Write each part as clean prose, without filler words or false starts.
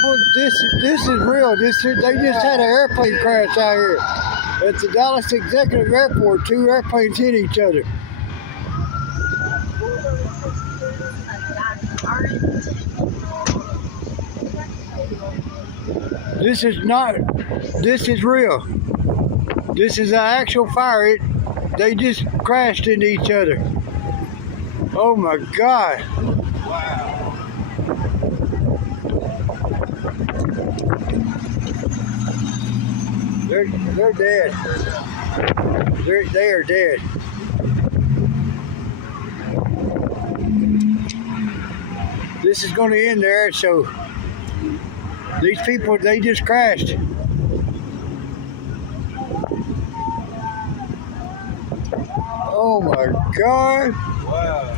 people, this is real. They just had an airplane crash out here at the Dallas Executive Airport. 2 airplanes hit each other. This is real. This is an actual fire. They just crashed into each other. Oh my God. Wow. They're dead. They are dead. This is going to end the Airshow. These people, they just crashed. Oh my God. Wow.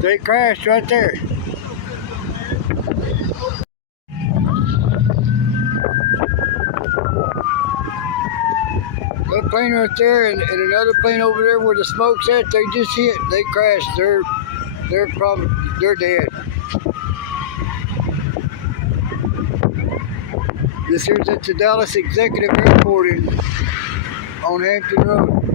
They crashed right there. That plane right there and another plane over there where the smoke's at, they just hit. They crashed. They're dead. This here's at the Dallas Executive Airport on Hampton Road.